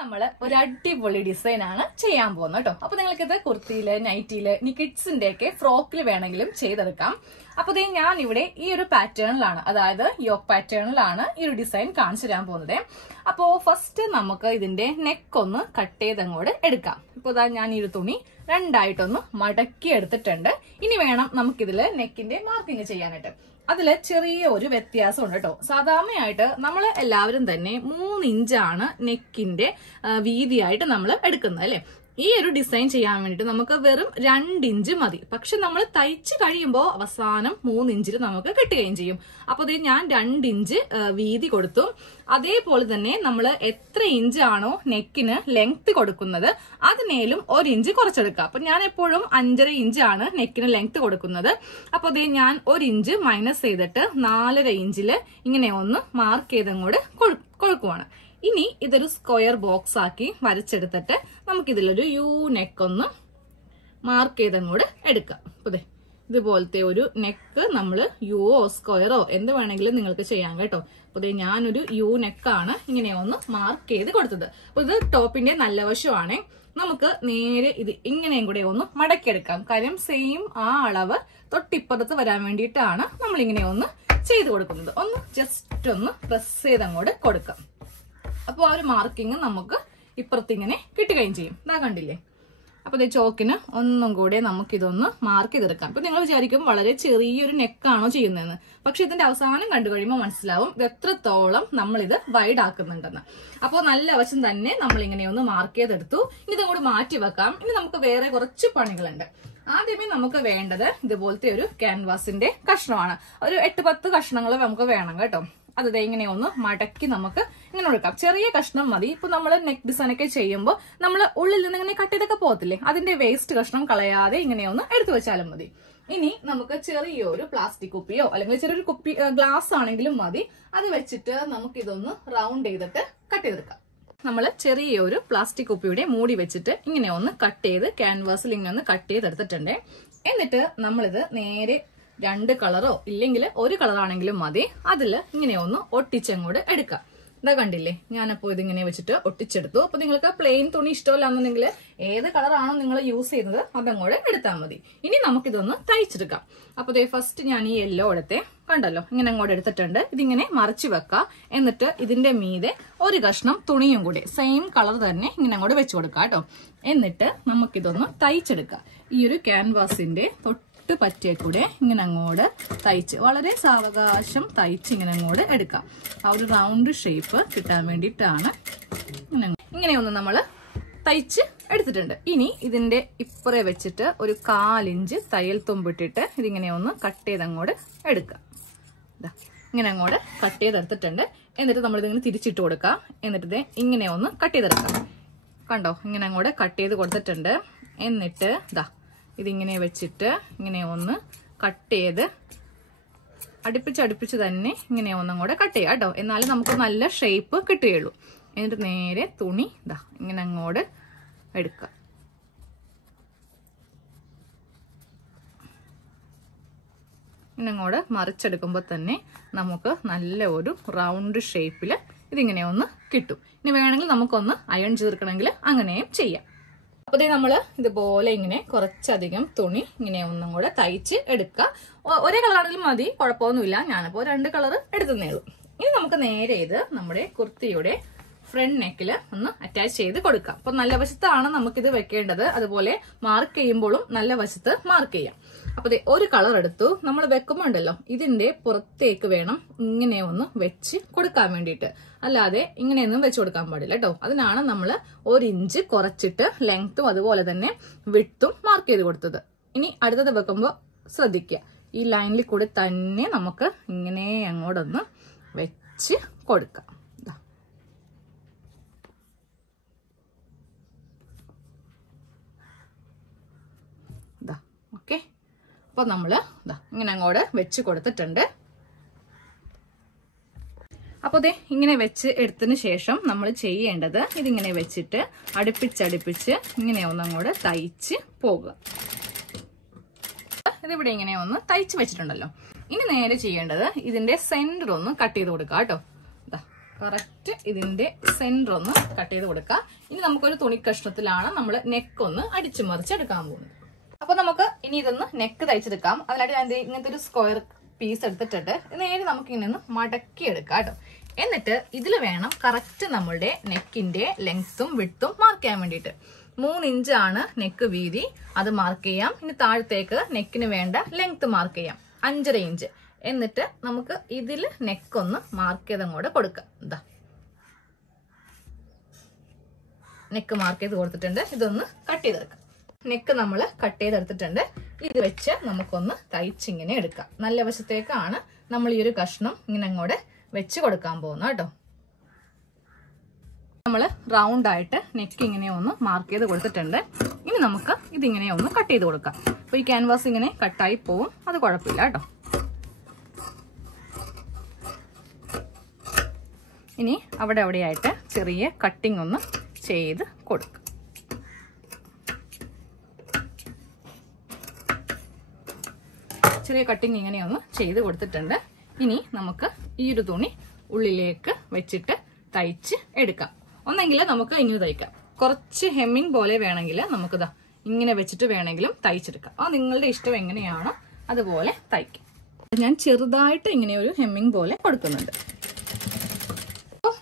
നമ്മള് ഒരു അടിപൊളി ഡിസൈൻ ആണ് ചെയ്യാൻ പോകുന്നത് കേട്ടോ. അപ്പൊ നിങ്ങൾക്ക് ഇത് കുർത്തിയില്, നൈറ്റിയില്, ഇനി കിഡ്സിന്റെ ഒക്കെ ഫ്രോക്കിൽ വേണമെങ്കിലും ചെയ്തെടുക്കാം. അപ്പൊ ഇത് ഞാൻ ഇവിടെ ഈ ഒരു പാറ്റേണിലാണ്, അതായത് യോക്ക് പാറ്റേണിലാണ് ഈ ഒരു ഡിസൈൻ കാണിച്ചു തരാൻ പോകുന്നത്. അപ്പോ ഫസ്റ്റ് നമുക്ക് ഇതിന്റെ നെക്ക് ഒന്ന് കട്ട് ചെയ്ത് അങ്ങോട്ട് എടുക്കാം. ഇപ്പൊ ഇതാ ഞാൻ ഈ ഒരു തുണി രണ്ടായിട്ടൊന്ന് മടക്കി എടുത്തിട്ടുണ്ട്. ഇനി വേണം നമുക്കിതില് നെക്കിന്റെ മാർക്കിങ് ചെയ്യാനായിട്ട്. അതില് ചെറിയ ഒരു വ്യത്യാസം ഉണ്ട് കേട്ടോ. സാധാരണയായിട്ട് നമ്മൾ എല്ലാവരും തന്നെ 3 ഇഞ്ചാണ് നെക്കിന്റെ വീതിയായിട്ട് നമ്മൾ എടുക്കുന്നത് അല്ലെ. ഈ ഒരു ഡിസൈൻ ചെയ്യാൻ വേണ്ടിട്ട് നമുക്ക് വെറും 2 ഇഞ്ച് മതി. പക്ഷെ നമ്മൾ തയ്ച്ച് കഴിയുമ്പോൾ അവസാനം 3 ഇഞ്ചിൽ നമുക്ക് കിട്ടുകയും ചെയ്യും. അപ്പൊ ഇത് ഞാൻ 2 ഇഞ്ച് വീതി കൊടുത്തു. അതേപോലെ തന്നെ നമ്മൾ എത്ര ഇഞ്ചാണോ നെക്കിന് ലെങ്ത് കൊടുക്കുന്നത് അതിനേലും 1 ഇഞ്ച് കുറച്ചെടുക്കുക. അപ്പൊ ഞാൻ എപ്പോഴും 5.5 ഇഞ്ചാണ് നെക്കിന് ലെങ്ത് കൊടുക്കുന്നത്. അപ്പൊ ഇത് ഞാൻ 1 ഇഞ്ച് മൈനസ് ചെയ്തിട്ട് 4.5 ഇഞ്ചില് ഇങ്ങനെ ഒന്ന് മാർക്ക് ചെയ്തങ്ങോട്ട് കൊടുക്കുവാണ്. ഇനി ഇതൊരു സ്ക്വയർ ബോക്സ് ആക്കി വരച്ചെടുത്തിട്ട് നമുക്കിതിലൊരു യു നെക്ക് ഒന്ന് മാർക്ക് ചെയ്തങ്ങോട്ട് എടുക്കാം. അപ്പൊ ഇതുപോലത്തെ ഒരു നെക്ക് നമ്മൾ യുവോ സ്ക്വയറോ എന്ത് വേണമെങ്കിലും നിങ്ങൾക്ക് ചെയ്യാം കേട്ടോ. അപ്പൊ ഞാനൊരു യു നെക്കാണ് ഇങ്ങനെ ഒന്ന് മാർക്ക് ചെയ്ത് കൊടുത്തത്. അപ്പൊ ഇത് ടോപ്പിന്റെ നല്ല വശമാണ്. നമുക്ക് നേരെ ഇത് ഇങ്ങനെയും കൂടെ ഒന്ന് മടക്കിയെടുക്കാം. കാര്യം സെയിം ആ അളവ് തൊട്ടിപ്പുറത്ത് വരാൻ വേണ്ടിയിട്ടാണ് നമ്മൾ ഇങ്ങനെ ഒന്ന് ചെയ്ത് കൊടുക്കുന്നത്. ഒന്ന് ജസ്റ്റ് ഒന്ന് പ്രസ് ചെയ്ത് അങ്ങോട്ട് കൊടുക്കാം. അപ്പൊ ആ ഒരു മാർക്കിങ് നമുക്ക് ഇപ്പുറത്തിങ്ങനെ കിട്ടുകയും ചെയ്യും. ഇതാ കണ്ടില്ലേ. അപ്പൊ ഇത് ചോക്കിന് ഒന്നും കൂടെ നമുക്കിതൊന്ന് മാർക്ക് ചെയ്തെടുക്കാം. ഇപ്പൊ നിങ്ങൾ വിചാരിക്കും വളരെ ചെറിയൊരു നെക്കാണോ ചെയ്യുന്നതെന്ന്. പക്ഷെ ഇതിന്റെ അവസാനം കണ്ടു കഴിയുമ്പോൾ മനസ്സിലാവും ഇത് എത്രത്തോളം നമ്മളിത് വൈഡ് ആക്കുന്നുണ്ടെന്ന്. അപ്പോൾ നല്ല വശം തന്നെ നമ്മൾ ഇങ്ങനെ ഒന്ന് മാർക്ക് ചെയ്തെടുത്തു. ഇനി ഇതും കൂടി മാറ്റി വെക്കാം. ഇനി നമുക്ക് വേറെ കുറച്ച് പണികളുണ്ട്. ആദ്യമേ നമുക്ക് വേണ്ടത് ഇതുപോലത്തെ ഒരു ക്യാൻവാസിന്റെ കഷ്ണമാണ്. ഒരു 8-10 കഷ്ണങ്ങൾ നമുക്ക് വേണം കേട്ടോ. അത് ഇങ്ങനെ ഒന്ന് മടക്കി നമുക്ക് ഇങ്ങനെ കൊടുക്കാം. ചെറിയ കഷ്ണം മതി. ഇപ്പൊ നമ്മൾ നെക്ക് ഡിസൈൻ ഒക്കെ ചെയ്യുമ്പോൾ നമ്മൾ ഉള്ളിൽ നിന്ന് ഇങ്ങനെ കട്ട് ചെയ്തൊക്കെ പോകത്തില്ലേ, അതിന്റെ വേസ്റ്റ് കഷ്ണം കളയാതെ ഇങ്ങനെ ഒന്ന് എടുത്തു വെച്ചാലും മതി. ഇനി നമുക്ക് ചെറിയൊരു പ്ലാസ്റ്റിക് കുപ്പിയോ അല്ലെങ്കിൽ ചെറിയൊരു കുപ്പി ഗ്ലാസ് ആണെങ്കിലും മതി. അത് വെച്ചിട്ട് നമുക്ക് ഇതൊന്ന് റൗണ്ട് ചെയ്തിട്ട് കട്ട് ചെയ്തെടുക്കാം. നമ്മൾ ചെറിയൊരു പ്ലാസ്റ്റിക് കുപ്പിയുടെ മൂടി വെച്ചിട്ട് ഇങ്ങനെ ഒന്ന് കട്ട് ചെയ്ത് ക്യാൻവാസിൽ ഇങ്ങനെ ഒന്ന് കട്ട് ചെയ്തെടുത്തിട്ടുണ്ട്. എന്നിട്ട് നമ്മളിത് നേരെ 2 കളറോ ഇല്ലെങ്കിൽ 1 കളറാണെങ്കിലും മതി. അതിൽ ഇങ്ങനെ ഒന്ന് ഒട്ടിച്ചങ്ങോട്ട് എടുക്കാം. ഇതാ കണ്ടില്ലേ, ഞാനപ്പോ ഇതിങ്ങനെ വെച്ചിട്ട് ഒട്ടിച്ചെടുത്തു. അപ്പൊ നിങ്ങൾക്ക് പ്ലെയിൻ തുണി ഇഷ്ടമല്ലാന്നുണ്ടെങ്കിൽ ഏത് കളറാണോ നിങ്ങൾ യൂസ് ചെയ്യുന്നത് അതങ്ങോട്ട് എടുത്താൽ മതി. ഇനി നമുക്കിതൊന്ന് തയ്ച്ചെടുക്കാം. അപ്പൊ ഫസ്റ്റ് ഞാൻ ഈ യെല്ലോ എടുത്തേ കണ്ടല്ലോ, ഇങ്ങനെ അങ്ങോട്ട് എടുത്തിട്ടുണ്ട്. ഇതിങ്ങനെ മറിച്ച് വെക്കാം. എന്നിട്ട് ഇതിന്റെ മീതെ ഒരു കഷ്ണം തുണിയും കൂടി സെയിം കളർ തന്നെ ഇങ്ങനെ അങ്ങോട്ട് വെച്ച് കൊടുക്കാം കേട്ടോ. എന്നിട്ട് നമുക്കിതൊന്ന് തയ്ച്ചെടുക്കാം. ഈ ഒരു ക്യാൻവാസിന്റെ പറ്റിയ കൂടെ ഇങ്ങനെ അങ്ങോട്ട് തയ്ച്ച് വളരെ സാവകാശം തയ്ച്ച് ഇങ്ങനെ അങ്ങോട്ട് എടുക്കാം. ആ ഒരു റൗണ്ട് ഷേപ്പ് കിട്ടാൻ വേണ്ടിയിട്ടാണ് ഇങ്ങനെയൊന്ന് നമ്മൾ തയ്ച്ച് എടുത്തിട്ടുണ്ട്. ഇനി ഇതിന്റെ ഇപ്പുറേ വെച്ചിട്ട് ഒരു 1/4 ഇഞ്ച് തയ്യൽ തുമ്പിട്ടിട്ട് ഇതിങ്ങനെ ഒന്ന് കട്ട് ചെയ്ത് അങ്ങോട്ട് എടുക്കാം. ഇങ്ങനെ അങ്ങോട്ട് കട്ട് ചെയ്തെടുത്തിട്ടുണ്ട്. എന്നിട്ട് നമ്മൾ ഇതിങ്ങനെ തിരിച്ചിട്ട് കൊടുക്കാം. എന്നിട്ട് ഇങ്ങനെ ഒന്ന് കട്ട് ചെയ്തെടുക്കാം. കണ്ടോ, ഇങ്ങനെ അങ്ങോട്ട് കട്ട് ചെയ്ത് കൊടുത്തിട്ടുണ്ട്. എന്നിട്ട് ഇതിങ്ങനെ വെച്ചിട്ട് ഇങ്ങനെ ഒന്ന് കട്ട് ചെയ്ത് അടുപ്പിച്ച് തന്നെ ഇങ്ങനെ ഒന്നും കൂടെ കട്ട് ചെയ്യാം കേട്ടോ. എന്നാലും നമുക്ക് നല്ല ഷേപ്പ് കിട്ടുകയുള്ളൂ. എന്നിട്ട് നേരെ തുണി ഇങ്ങനെ അങ്ങോട്ട് എടുക്കാം. ഇങ്ങനെ അങ്ങോട്ട് മറിച്ചെടുക്കുമ്പോൾ തന്നെ നമുക്ക് നല്ല ഒരു റൗണ്ട് ഷേപ്പിൽ ഇതിങ്ങനെ ഒന്ന് കിട്ടും. ഇനി വേണമെങ്കിൽ നമുക്കൊന്ന് അയൺ ചേർക്കണമെങ്കിൽ അങ്ങനെയും ചെയ്യാം. അപ്പൊ നമ്മള് ഇതുപോലെ ഇങ്ങനെ കുറച്ചധികം തുണി ഇങ്ങനെ ഒന്നും കൂടെ തയ്ച്ച് എടുക്കുക. ഒരേ കളറാണെങ്കിലും മതി, കുഴപ്പമൊന്നുമില്ല. ഞാനപ്പോ 2 കളർ എടുത്തേ ഉള്ളൂ. ഇനി നമുക്ക് നേരെ ഇത് നമ്മുടെ കുർത്തിയുടെ ഫ്രണ്ട് നെക്കിൽ ഒന്ന് അറ്റാച്ച് ചെയ്ത് കൊടുക്കാം. അപ്പൊ നല്ല വശത്താണ് നമുക്കിത് വെക്കേണ്ടത്. അതുപോലെ മാർക്ക് ചെയ്യുമ്പോഴും നല്ല വശത്ത് മാർക്ക് ചെയ്യാം. അപ്പൊ ഒരു കളർ എടുത്തു. നമ്മൾ വെക്കുമ്പോ ഉണ്ടല്ലോ ഇതിന്റെ പുറത്തേക്ക് വേണം ഇങ്ങനെ ഒന്ന് വെച്ച് കൊടുക്കാൻ വേണ്ടിയിട്ട്. അല്ലാതെ ഇങ്ങനെയൊന്നും വെച്ച് കൊടുക്കാൻ പാടില്ല കേട്ടോ. അതിനാണ് നമ്മൾ 1 ഇഞ്ച് കുറച്ചിട്ട് ലെങ്ത്തും അതുപോലെ തന്നെ വിഡ്ത്തും മാർക്ക് ചെയ്ത് കൊടുത്തത്. ഇനി അടുത്തത് വെക്കുമ്പോൾ ശ്രദ്ധിക്കുക, ഈ ലൈനിൽ കൂടെ തന്നെ നമുക്ക് ഇങ്ങനെ അങ്ങോട്ടൊന്ന് വെച്ച് കൊടുക്കാം. ഓക്കെ, അപ്പൊ നമ്മള് ഇങ്ങനെ അങ്ങോട്ട് വെച്ച് കൊടുത്തിട്ടുണ്ട്. അപ്പൊ ഇങ്ങനെ വെച്ച് എടുത്തതിന് ശേഷം നമ്മൾ ചെയ്യേണ്ടത് ഇതിങ്ങനെ വെച്ചിട്ട് അടുപ്പിച്ചടുപ്പിച്ച് ഇങ്ങനെ ഒന്നങ്ങോട്ട് തയ്ച്ച് പോകുക. ഇതിവിടെ ഇങ്ങനെ ഒന്ന് തയ്ച്ച് വെച്ചിട്ടുണ്ടല്ലോ. ഇനി നേരെ ചെയ്യേണ്ടത് ഇതിന്റെ സെന്റർ ഒന്ന് കട്ട് ചെയ്ത് കൊടുക്കുക കേട്ടോ. കറക്റ്റ് ഇതിന്റെ സെന്റർ ഒന്ന് കട്ട് ചെയ്ത് കൊടുക്കാം. ഇനി നമുക്കൊരു തുണി കഷ്ണത്തിലാണ് നമ്മൾ നെക്ക് ഒന്ന് അടിച്ചു മറിച്ചെടുക്കാൻ പോകുന്നത്. അപ്പൊ നമുക്ക് ഇനി ഇതൊന്ന് നെക്ക് തയ്ച്ചെടുക്കാം. അതിനായിട്ട് ഞാൻ ഇങ്ങനത്തെ ഒരു സ്ക്വയർ പീസ് എടുത്തിട്ടുണ്ട്. നേരെ നമുക്ക് ഇങ്ങനെ ഒന്ന് മടക്കി എടുക്കാം കേട്ടോ. എന്നിട്ട് ഇതിൽ വേണം കറക്റ്റ് നമ്മളുടെ നെക്കിന്റെ ലെങ്ത്തും വിഡ്ത്തും മാർക്ക് ചെയ്യാൻ വേണ്ടിയിട്ട്. 3 ഇഞ്ചാണ് നെക്ക് വീതി, അത് മാർക്ക് ചെയ്യാം. ഇനി താഴത്തേക്ക് നെക്കിന് വേണ്ട ലെങ്ത് മാർക്ക് ചെയ്യാം 5.5 ഇഞ്ച്. എന്നിട്ട് നമുക്ക് ഇതിൽ നെക്കൊന്ന് മാർക്ക് ചെയ്ത് അങ്ങോട്ട് കൊടുക്കാം. എന്താ നെക്ക് മാർക്ക് ചെയ്ത് കൊടുത്തിട്ടുണ്ട്. ഇതൊന്ന് കട്ട് ചെയ്തെടുക്കാം. നെക്ക് നമ്മൾ കട്ട് ചെയ്തെടുത്തിട്ടുണ്ട്. ഇത് വെച്ച് നമുക്കൊന്ന് തയ്ച്ചിങ്ങനെ എടുക്കാം. നല്ല വശത്തേക്കാണ് നമ്മൾ ഈ ഒരു കഷ്ണം ഇങ്ങനെ അങ്ങോട്ട് വെച്ച് കൊടുക്കാൻ പോകുന്നത് കേട്ടോ. നമ്മൾ റൗണ്ട് ആയിട്ട് നെക്ക് ഇങ്ങനെ ഒന്ന് മാർക്ക് ചെയ്ത് കൊടുത്തിട്ടുണ്ട്. ഇനി നമുക്ക് ഇതിങ്ങനെ ഒന്ന് കട്ട് ചെയ്ത് കൊടുക്കാം. അപ്പൊ ഈ ക്യാൻവാസ് ഇങ്ങനെ കട്ടായി പോവും, അത് കുഴപ്പമില്ല കേട്ടോ. ഇനി അവിടെയായിട്ട് ചെറിയ കട്ടിങ് ഒന്ന് ചെയ്ത് കൊടുക്കാം. ചെറിയ കട്ടിങ് ഇങ്ങനെയൊന്ന് ചെയ്ത് കൊടുത്തിട്ടുണ്ട്. ഇനി നമുക്ക് ഈ ഒരു തുണി ഉള്ളിലേക്ക് വെച്ചിട്ട് തയ്ച്ച് എടുക്കാം. ഒന്നെങ്കിൽ നമുക്ക് ഇങ്ങനെ തയ്ക്കാം. കുറച്ച് ഹെമ്മിങ് പോലെ വേണമെങ്കിൽ നമുക്കിതാ ഇങ്ങനെ വെച്ചിട്ട് വേണമെങ്കിലും തയ്ച്ചെടുക്കാം. അത് നിങ്ങളുടെ ഇഷ്ടം എങ്ങനെയാണോ അതുപോലെ തയ്ക്കാം. ഞാൻ ചെറുതായിട്ട് ഇങ്ങനെ ഒരു ഹെമ്മിങ് പോലെ കൊടുക്കുന്നുണ്ട്.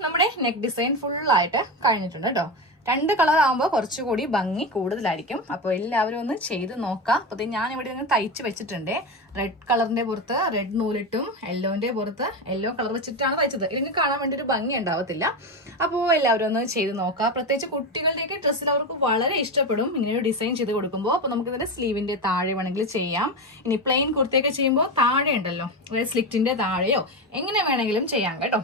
നമ്മുടെ നെക്ക് ഡിസൈൻ ഫുള്ളായിട്ട് കഴിഞ്ഞിട്ടുണ്ട് കേട്ടോ. 2 കളർ ആകുമ്പോൾ കുറച്ചുകൂടി ഭംഗി കൂടുതലായിരിക്കും. അപ്പോൾ എല്ലാവരും ഒന്ന് ചെയ്ത് നോക്കാം. അപ്പോൾ ഞാൻ ഇവിടെ ഒന്ന് തയ്ച്ച് വെച്ചിട്ടുണ്ട്. റെഡ് കളറിന്റെ പുറത്ത് റെഡ് നൂലിട്ടും യെല്ലോന്റെ പുറത്ത് യെല്ലോ കളർ വെച്ചിട്ടാണ് തയ്ച്ചത്. ഇതിന് കാണാൻ വേണ്ടി ഒരു ഭംഗി ഉണ്ടാവത്തില്ല. അപ്പോൾ എല്ലാവരും ഒന്ന് ചെയ്ത് നോക്കാം. പ്രത്യേകിച്ച് കുട്ടികളുടെയൊക്കെ ഡ്രസ്സിൽ അവർക്ക് വളരെ ഇഷ്ടപ്പെടും ഇങ്ങനെ ഒരു ഡിസൈൻ ചെയ്ത് കൊടുക്കുമ്പോൾ. അപ്പോൾ നമുക്ക് ഇതിന്റെ സ്ലീവിന്റെ താഴെ വേണമെങ്കിൽ ചെയ്യാം. ഇനി പ്ലെയിൻ കുർത്തിയൊക്കെ ചെയ്യുമ്പോൾ താഴെ ഉണ്ടല്ലോ, അതായത് സ്ലിറ്റിന്റെ താഴെയോ എങ്ങനെ വേണമെങ്കിലും ചെയ്യാം കേട്ടോ.